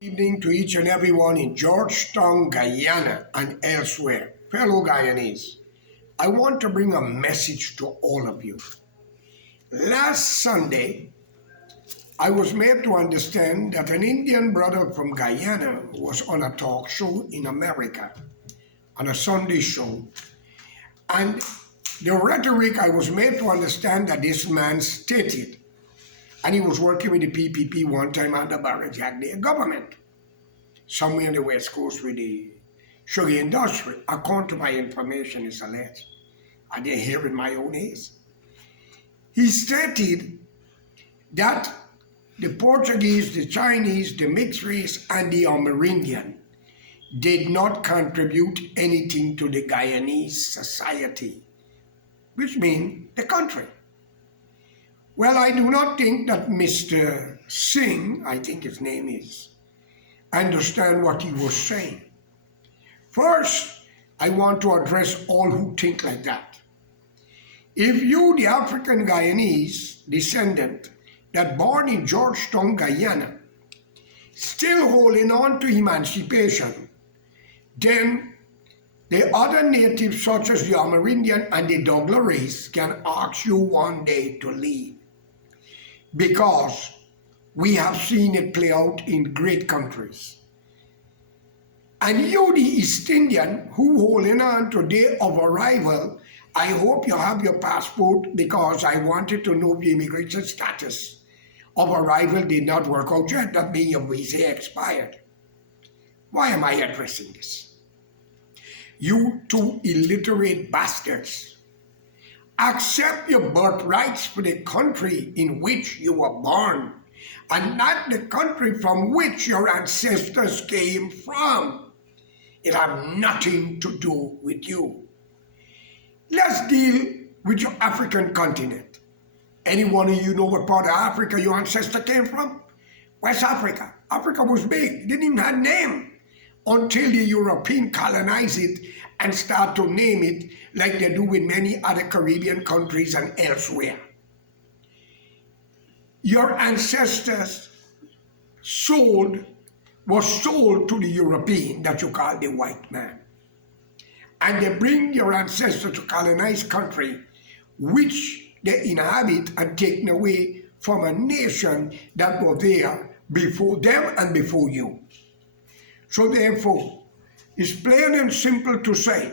Evening to each and everyone in Georgetown, Guyana, and elsewhere. Fellow Guyanese, I want to bring a message to all of you. Last Sunday, I was made to understand that an Indian brother from Guyana was on a talk show in America, on a Sunday show, and the rhetoric I was made to understand that this man stated, and he was working with the PPP one time under Barrett Jack, their government, somewhere in the West Coast with the sugar industry. According to my information, is alleged. I didn't hear in my own ears. He stated that the Portuguese, the Chinese, the mixed race, and the Amerindian did not contribute anything to the Guyanese society, which means the country. Well, I do not think that Mr. Singh, I think his name is, understand what he was saying. First, I want to address all who think like that. If you, the African Guyanese descendant that born in Georgetown, Guyana, still holding on to emancipation, then the other natives such as the Amerindian and the Douglas race can ask you one day to leave. Because we have seen it play out in great countries. And you, the East Indian, who holding on to day of arrival, I hope you have your passport because I wanted to know the immigration status of arrival did not work out yet. That means your visa expired. Why am I addressing this? You two illiterate bastards, accept your birthrights for the country in which you were born and not the country from which your ancestors came from. It has nothing to do with you. Let's deal with your African continent. Any one of you know what part of Africa your ancestor came from? West Africa. Africa was big. It didn't even have a name until the European colonized it and start to name it like they do with many other Caribbean countries and elsewhere. Your ancestors was sold to the European that you call the white man. And they bring your ancestors to colonized country which they inhabit and taken away from a nation that was there before them and before you. So therefore, it's plain and simple to say,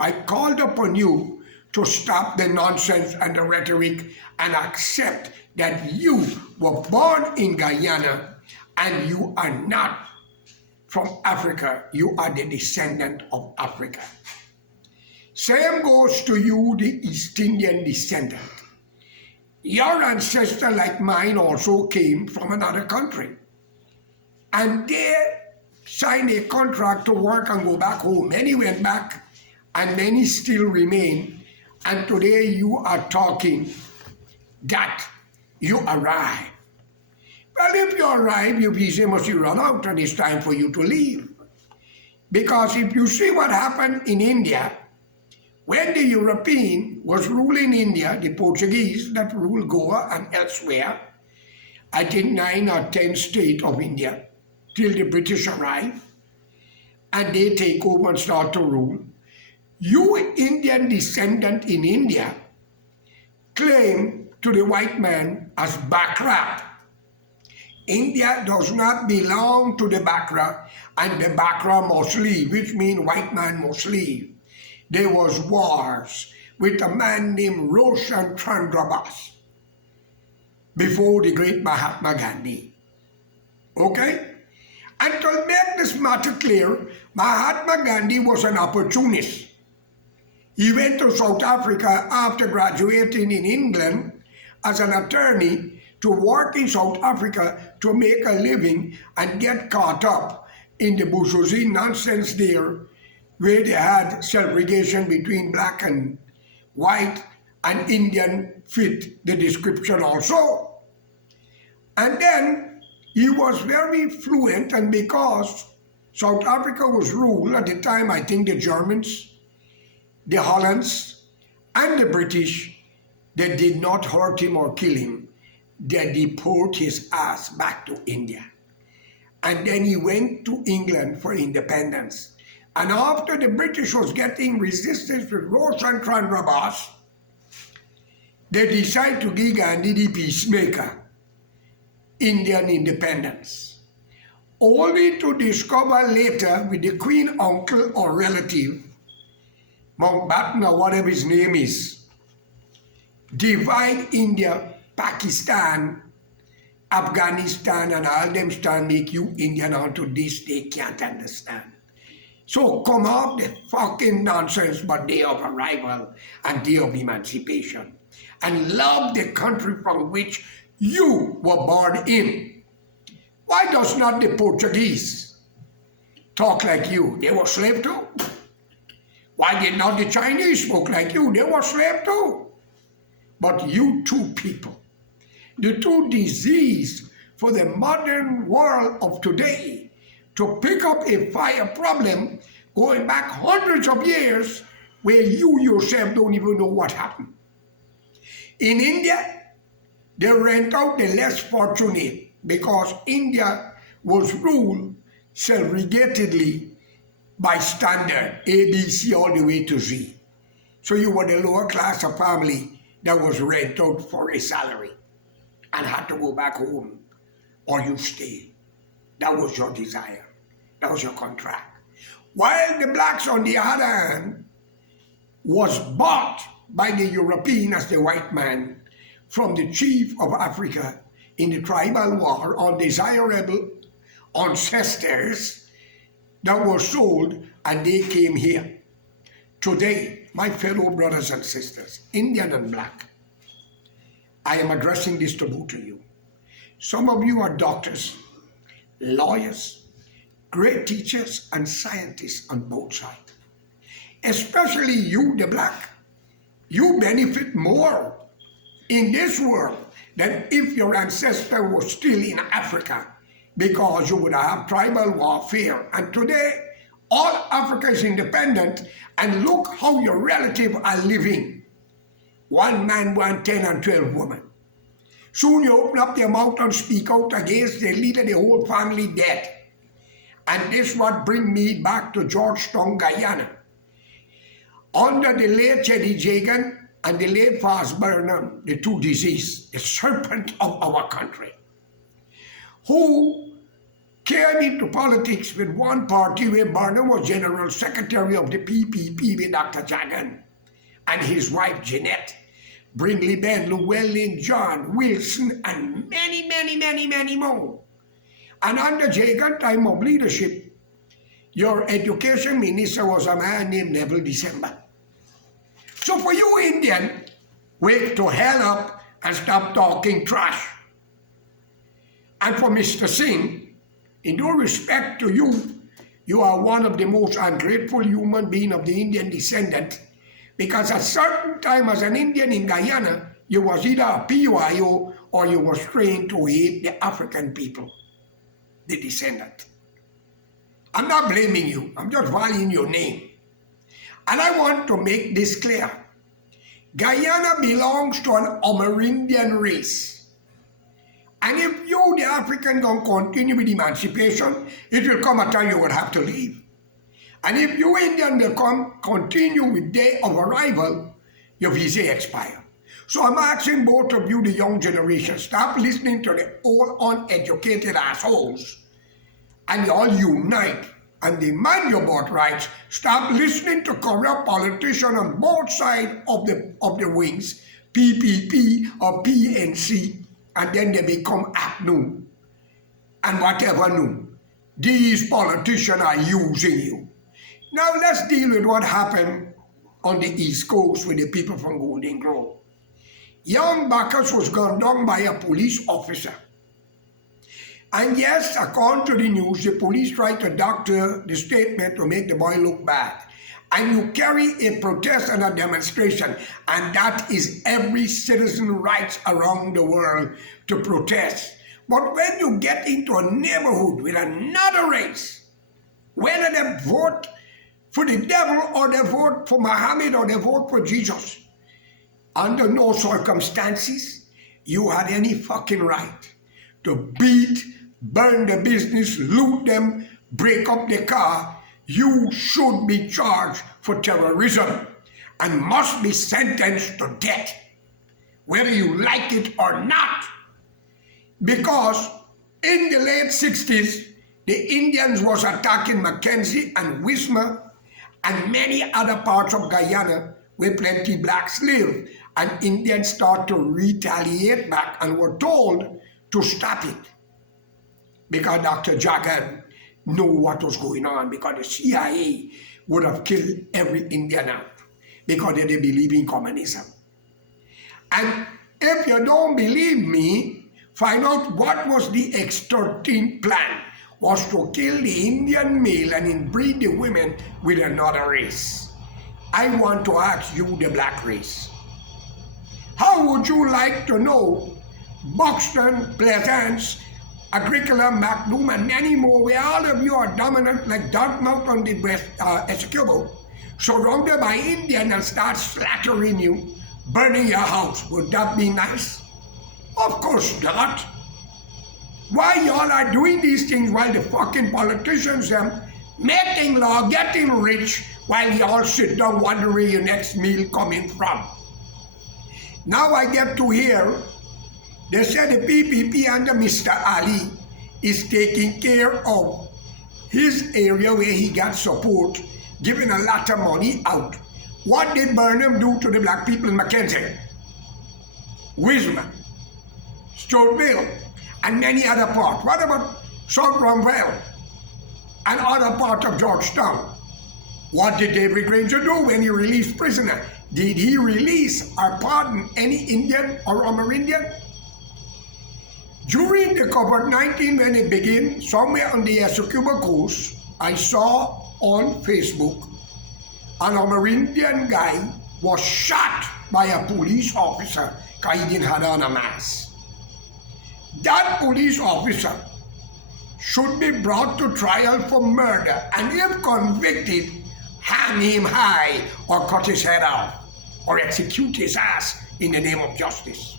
I called upon you to stop the nonsense and the rhetoric and accept that you were born in Guyana and you are not from Africa, you are the descendant of Africa. Same goes to you, the East Indian descendant. Your ancestor, like mine, also came from another country. And they signed a contract to work and go back home. Many went back and many still remain. And today you are talking that you arrive. Well, if you arrive, your visa must run out and it's time for you to leave. Because if you see what happened in India, when the European was ruling India, the Portuguese that ruled Goa and elsewhere, I think 9 or 10 states of India, till the British arrive, and they take over and start to rule, you Indian descendant in India claim to the white man as backrap. India does not belong to the Bakra, and the Bakra must leave, which means white man must leave. There was wars with a man named Roshan Chandrabas before the great Mahatma Gandhi. Okay? And to make this matter clear, Mahatma Gandhi was an opportunist. He went to South Africa after graduating in England as an attorney to work in South Africa to make a living and get caught up in the bourgeoisie nonsense there, where they had segregation between black and white, and Indian fit the description also. And then he was very fluent, and because South Africa was ruled at the time, I think the Germans, the Hollands, and the British, they did not hurt him or kill him. They deport his ass back to India. And then he went to England for independence. And after the British was getting resistance with Roshan Chandra Bose, they decided to give Gandhi the peacemaker, Indian independence. Only to discover later with the Queen uncle or relative, Mountbatten or whatever his name is, divide India, Pakistan, Afghanistan and all them stand make you Indian unto this they can't understand. So come off the fucking nonsense but day of arrival and day of emancipation. And love the country from which you were born in. Why does not the Portuguese talk like you? They were slave too. Why did not the Chinese speak like you? They were slave too. But you two people, the two disease for the modern world of today, to pick up a fire problem going back hundreds of years where you yourself don't even know what happened. In India, they rent out the less fortunate because India was ruled segregatedly by standard, A, B, C, all the way to Z. So you were the lower class of family that was rent out for a salary and had to go back home or you stay. That was your desire. That was your contract. While the blacks, on the other hand, was bought by the European as the white man from the chief of Africa in the tribal war on desirable ancestors that were sold and they came here. Today, my fellow brothers and sisters, Indian and black, I am addressing this to both of you. Some of you are doctors, lawyers, great teachers and scientists on both sides. Especially you, the black. You benefit more in this world than if your ancestor was still in Africa, because you would have tribal warfare. And today, all Africa is independent, and look how your relatives are living. One man, 10 and 12 women. Soon you open up their mouth and speak out against the leader, the whole family dead. And this what bring me back to Georgetown, Guyana. Under the late Cheddy Jagan and the late Fast Burnham, the two deceased, the serpent of our country, who came into politics with one party where Burnham was General Secretary of the PPP with Dr. Jagan and his wife Jeanette, Brinkley Ben, Llewellyn John, Wilson, and many more. And under Jagan time of leadership, your education minister was a man named Neville December. So for you Indian, wake to hell up and stop talking trash. And for Mr. Singh, in due respect to you, you are one of the most ungrateful human beings of the Indian descendant, because at a certain time as an Indian in Guyana, you was either a PYO or you was trained to hate the African people, the descendant. I'm not blaming you, I'm just valuing your name. And I want to make this clear. Guyana belongs to an Amerindian race. And if you, the African, don't continue with emancipation, it will come a time you will have to leave. And if you Indian will continue with day of arrival, your visa expire. So I'm asking both of you, the young generation, stop listening to the old uneducated assholes and all unite and demand your birthrights. Stop listening to corrupt politicians on both sides of the wings, PPP or PNC, and then they become APNU and whatever new. These politicians are using you. Now let's deal with what happened on the East Coast with the people from Golden Grove. Young Bacchus was gunned down by a police officer. And yes, according to the news, the police tried to doctor the statement to make the boy look bad. And you carry a protest and a demonstration, and that is every citizen's rights around the world to protest. But when you get into a neighborhood with another race, whether they vote for the devil or they vote for Muhammad or they vote for Jesus, under no circumstances you had any fucking right to beat, burn the business, loot them, break up the car, you should be charged for terrorism and must be sentenced to death, whether you like it or not. Because in the late 60s, the Indians was attacking Mackenzie and Wismar and many other parts of Guyana where plenty blacks live. And Indians start to retaliate back and were told to stop it. Because Dr. Jagan knew what was going on, because the CIA would have killed every Indian out because they believe in communism. And if you don't believe me, find out what was the X-13 plan. Was to kill the Indian male and inbreed the women with another race. I want to ask you, the black race, how would you like to know Buxton, Pleasance, Agricola, Macdoom, and many more, where all of you are dominant like Dartmouth on the West Essequibo, surrounded by Indians and start slaughtering you, burning your house? Would that be nice? Of course not. Why y'all are doing these things while the fucking politicians making law, getting rich, while y'all sit down wondering where your next meal coming from? Now I get to hear, they said the PPP under Mr. Ali is taking care of his area where he got support, giving a lot of money out. What did Burnham do to the black people in Mackenzie, Wismar, Stouffville, and many other parts? What about South Rumville and other parts of Georgetown? What did David Granger do when he released prisoners? Did he release or pardon any Indian or Amerindian? During the COVID-19, when it began, somewhere on the Essequibo coast, I saw on Facebook an Amerindian guy was shot by a police officer because he didn't have on a mask. That police officer should be brought to trial for murder, and if convicted, hang him high or cut his head off or execute his ass in the name of justice.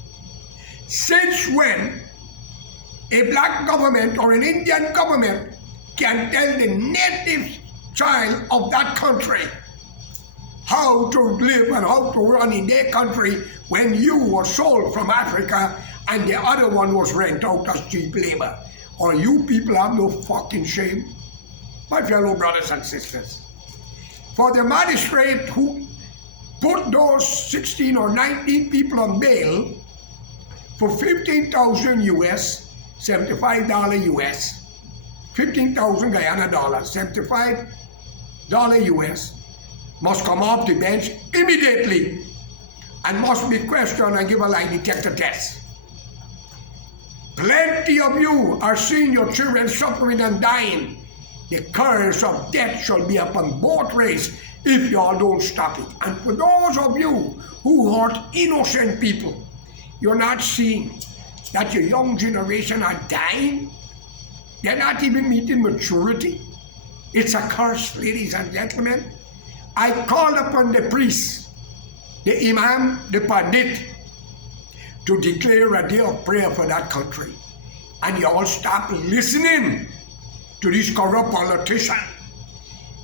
Since when a black government or an Indian government can tell the native child of that country how to live and how to run in their country when you were sold from Africa and the other one was rent out as cheap labor? Or you people have no fucking shame? My fellow brothers and sisters, for the magistrate who put those 16 or 19 people on bail for $15,000 US, $75 US, 15,000 Guyana dollars, $75 US, must come off the bench immediately and must be questioned and give a lie detector test. Plenty of you are seeing your children suffering and dying. The curse of death shall be upon both races if y'all don't stop it. And for those of you who hurt innocent people, you're not seeing that your young generation are dying. They're not even meeting maturity. It's a curse, ladies and gentlemen. I called upon the priest, the imam, the pandit, to declare a day of prayer for that country. And you all stop listening to these corrupt politicians.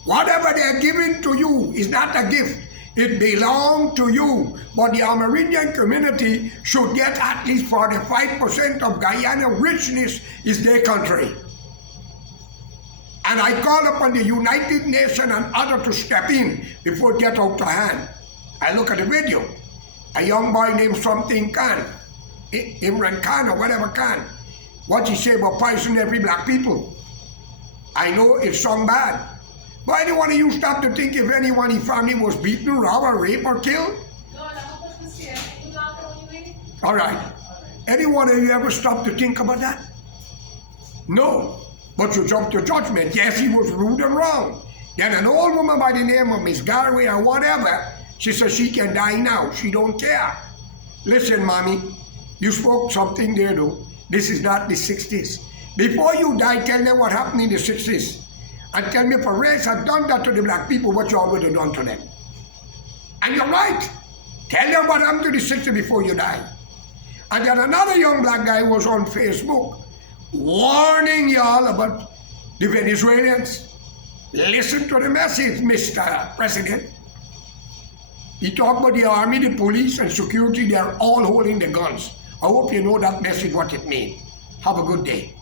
Whatever they're giving to you is not a gift. It belongs to you. But the Amerindian community should get at least 45% of Guyana richness is their country. And I call upon the United Nations and others to step in before it gets out of hand. I look at the video. A young boy named something Khan, Imran Khan or whatever Khan, what he say about poisoning every black people. I know it sounds bad, but any one of you stop to think if anyone in his family was beaten, robbed, or raped, or killed? All right. Any one of you ever stop to think about that? No. But you jump to judgment. Yes, he was rude and wrong. Then an old woman by the name of Miss Garway or whatever, she says she can die now. She don't care. Listen, mommy, you spoke something there though. This is not the 60s. Before you die, tell them what happened in the 60s. And tell me if a race had done that to the black people, what you all would have done to them. And you're right. Tell them what happened to the 60s before you die. And then another young black guy was on Facebook warning y'all about the Venezuelans. Listen to the message, Mr. President. He talked about the army, the police, and security. They're all holding the guns. I hope you know that message, what it means. Have a good day.